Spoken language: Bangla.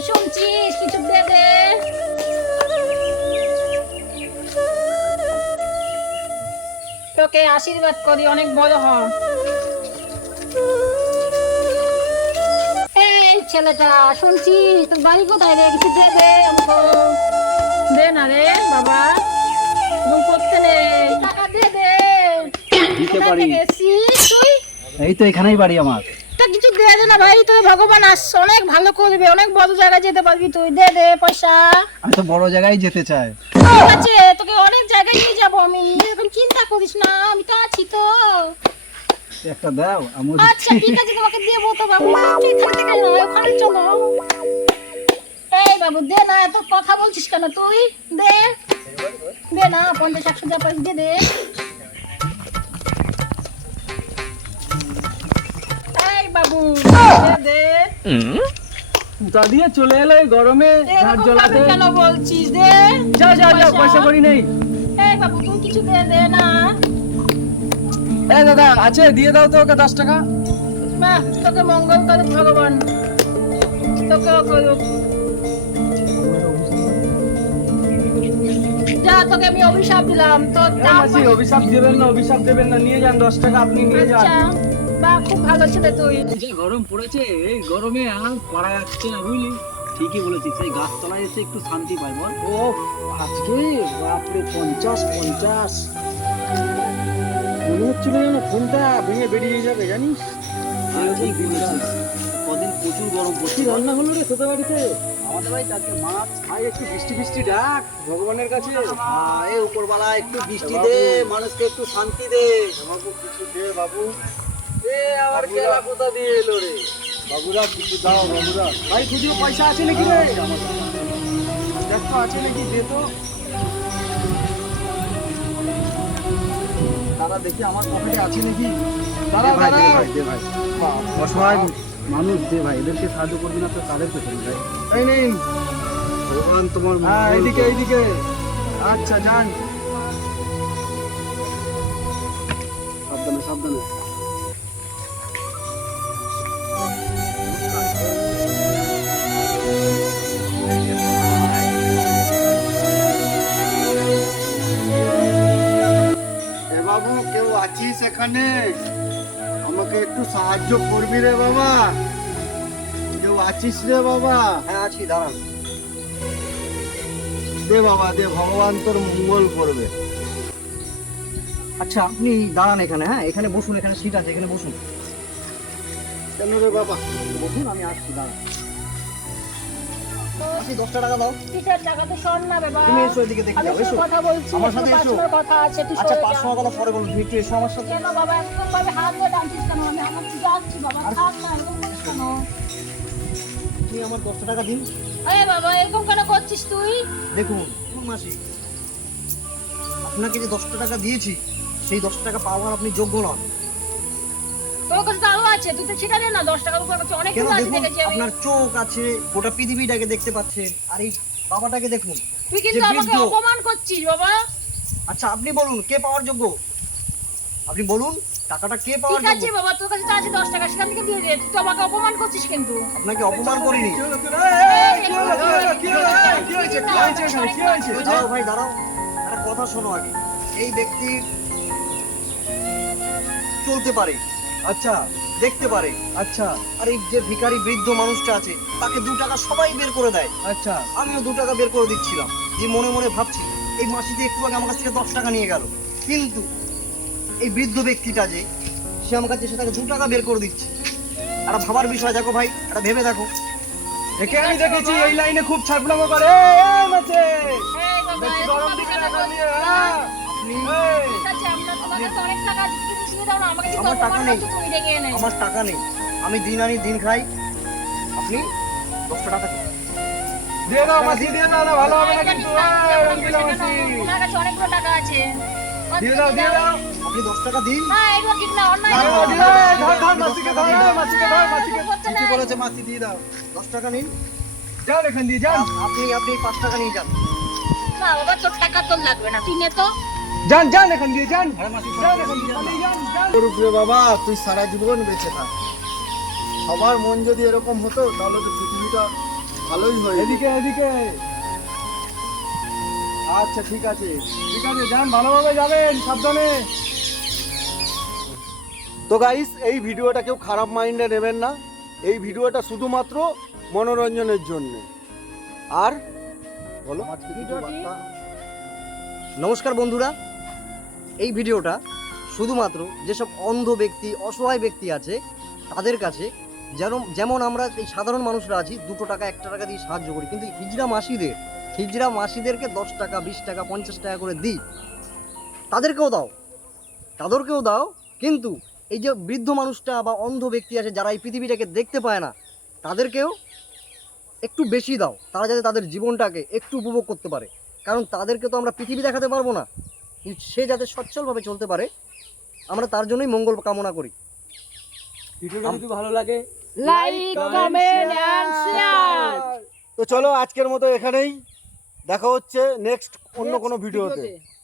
শুনছিস? কিছু দেবে তোকে আশীর্বাদ করি অনেক বড় হ। এই ছেলেটা শুনছি তোর বাড়ি কোথায় রে? কিছু দে দে দে না রে বাবা। এরকম করতে নেই টাকা দে দে। এই তো এখানেই বাড়ি আমার। তা কিছু দে দে না ভাই তোর ভগবান আস অনেক ভালো করবে অনেক বড় জায়গায় যেতে পারবি তুই দে দে পয়সা। আমি তো বড় জায়গায় যেতে চাই। ঠিক আছে তোকে অনেক জায়গায় নিয়ে যাব আমি এরকম চিন্তা করিস না আমি তো আছি তো। একটা দাও আমি আচ্ছা ঠিক আছে তোমাকে দেবো তো বাবু তুই এখান থেকে না ওখানে চলো। এই বাবু দে না এত কথা বলছিস কেন তুই? দে দে না পঞ্চাশ একশো টাকা দে দে। বাবু দে দে দিয়ে চলে এলো এই গরমে ঝাড় জ্বলাতে কেন বলছিস দে যা যা যা পয়সা। করি নেই। এই বাবু তুই কিছু দে দে না। এই দাদা আছে দিয়ে দাও তো ওকে দশ টাকা। তোকে মঙ্গল করুক ভগবান। তোকেও যা তোকে আমি অভিশাপ দিলাম। তোর এই অভিশাপ দেবেন না অভিশাপ দেবেন না নিয়ে যান দশ টাকা আপনি নিয়ে যান। আচ্ছা। বা খুব ভালো ছেলে তুই। যে গরম পড়েছে এই গরমে আর পারা যাচ্ছে না বুঝলি। ঠিকই বলেছিস সেই গাছতলায় এসে একটু শান্তি পাই বল। ও আজকে বাপরে পঞ্চাশ পঞ্চাশ। মনে হচ্ছিল যেন ফোনটা ভেঙে বেরিয়ে যাবে জানিস? কদিন প্রচুর গরম পড়ছে। রান্না হলো রে তোদের বাড়িতে? আমাদের বাড়িতে আজকে মাছ ভাই একটু বৃষ্টি বৃষ্টি ডাক ভগবানের কাছে। এ উপরওয়ালা একটু বৃষ্টি দে মানুষকে একটু শান্তি দে। বাবু কিছু দে বাবু। এ আমার কেলা কোথা দিয়ে এলো রে? বাবুরা কিছু দাও বাবুরা। ভাই খুঁজো পয়সা আছে নাকি রে? দেখ তো আছে নাকি? দে তো। দাদা দেখি আমার পকেটে আছে নাকি? দাদা ভাই, ভাই, দে ভাই। অসহায় মানুষ যে ভাই এদেরকে সাহায্য করবি না তো তাদের পেছনে ভাই। এই নিন। ভগবান তোমার হ্যাঁ এইদিকে এইদিকে আচ্ছা যান। সাবধানে সাবধানে। এখানে আমাকে একটু সাহায্য করবি রে বাবা। কেউ আছিস রে বাবা? হ্যাঁ আছি দাঁড়ান। দে বাবা দে ভগবান তোর মঙ্গল করবে। আচ্ছা আপনি দাঁড়ান এখানে হ্যাঁ? এখানে বসুন এখানে সিট আছে এখানে বসুন। কেন রে বাবা? বসুন আমি আসছি দাঁড়ান। দশটা টাকা দাও। টাকা? তুই শোন না বাবা তুমি এসো এদিকে দেখে যাও এসো। কথা বলছি আমার সাথে এসো। কথা আছে তুই আচ্ছা সরে পাঁচশো যা। কথা পরে বলুন তুমি একটু এসো আমার সাথে। কেন বাবা? এরকম ভাবে হাত ধরে টানছিস কেন? আমি আমার যাচ্ছি বাবা থাক না এরকম করিস কেন? তুমি আমার দশটা টাকা দিন। আরে বাবা এরকম কেন করছিস তুই? দেখুন মাসি আপনাকে যে দশটা টাকা দিয়েছি সেই দশ টাকা পাওয়ার আপনি যোগ্য নন। তো আছে তুই তো সেটা না দশ টাকার উপর কাছে অনেক কেন কিছু আছে দেখুন দেখেছি আমি। আপনার চোখ আছে গোটা পৃথিবীটাকে দেখতে পাচ্ছেন আর এই বাবাটাকে দেখুন তুই কিন্তু যে আমাকে বৃদ্ধ। অপমান করছিস বাবা। আচ্ছা আপনি বলুন কে পাওয়ার যোগ্য? আপনি বলুন টাকাটা কে পাওয়ার ঠিক আছে বাবা তোর কাছে তো আছে দশ টাকা সেখান থেকে দিয়ে দে তুই তো আমাকে অপমান করছিস কিন্তু। আপনাকে অপমান করিনি। দাঁড়াও ভাই দাঁড়াও। একটা কথা শোনো আগে। এই ব্যক্তি চলতে পারে। আচ্ছা। দেখতে পারে আচ্ছা আর এই যে ভিখারি বৃদ্ধ মানুষটা আছে তাকে দু টাকা সবাই বের করে দেয় আচ্ছা আমিও দু টাকা বের করে দিচ্ছিলাম যে মনে মনে ভাবছি এই মাসিতে একটু আগে আমার কাছ থেকে দশ টাকা নিয়ে গেল কিন্তু এই বৃদ্ধ ব্যক্তিটা যে সে আমার কাছে সে তাকে দু টাকা বের করে দিচ্ছে একটা ভাবার বিষয় দেখো ভাই একটা ভেবে দেখো একে আমি দেখেছি এই লাইনে খুব ছাপলামো করে গরম দিকে আমার টাকা নেই। আমার টাকা নেই। আমি দিন আনি দিন খাই। আপনি দশটা টাকা দিন। দিয়ে দাও মাছি দিয়ে দাও না ভালো হবে না কিন্তু ঠিক আছে, এই, আমরা রঙ্গিলা পয়সা মাছি কেন? ওনার কাছে অনেকগুলো টাকা আছে। দিয়ে দাও দিয়ে দাও। আপনি দশ টাকা দিন। না, এগুলো ঠিক না, অন্যায় দিয়ে দাও, করছ। দিয়ে দাও, ধর ধর মাছিকে ধর এই, ধর মাছিকে করতে বলেছে মাছি দিয়ে দাও। দশ টাকা নিন। যান এখান দিয়ে যান। আপনি আপনি পাঁচ টাকা নিয়ে যান। না, বাবা, তোর টাকা তোর লাগবে না, তুই নে তো। যান যান এখান দিয়ে যান। বাবা তুই সারা জীবন বেঁচে থাক। সবার মন যদি এরকম হতো তাহলে তো পৃথিবীটা ভালোই হয় এদিকে এদিকে। আচ্ছা ঠিক আছে। ঠিক আছে যান ভালোভাবে যাবেন সাবধানে। তো গাইস এই ভিডিওটা কেউ খারাপ মাইন্ডে নেবেন না। এই ভিডিওটা শুধুমাত্র মনোরঞ্জনের জন্য। আর বলো। নমস্কার বন্ধুরা। এই ভিডিওটা শুধুমাত্র যেসব অন্ধ ব্যক্তি, অসহায় ব্যক্তি আছে, তাদের কাছে যেন, যেমন আমরা এই সাধারণ মানুষরা আছি, দুটো টাকা, একটা টাকা দিয়ে সাহায্য করি। কিন্তু হিজড়া মাসিদের হিজড়া মাসিদেরকে দশ টাকা, বিশ টাকা, পঞ্চাশ টাকা করে দিই। তাদেরকেও দাও। তাদেরকেও দাও। কিন্তু এই যে বৃদ্ধ মানুষটা বা অন্ধ ব্যক্তি আছে, যারা এই পৃথিবীটাকে দেখতে পায় না, তাদেরকেও একটু বেশি দাও। তারা যাতে তাদের জীবনটাকে একটু উপভোগ করতে পারে। কারণ তাদেরকে তো আমরা পৃথিবী দেখাতে পারব না। সে যাতে সচ্ছলভাবে চলতে পারে আমরা তার জন্যই মঙ্গল কামনা করি। ভিডিওটা যদি ভালো লাগে লাইক কমেন্ট এন্ড শেয়ার তো চলো আজকের মতো এখানেই দেখা হচ্ছে নেক্সট অন্য কোনো ভিডিওতে। ভিডিওতে।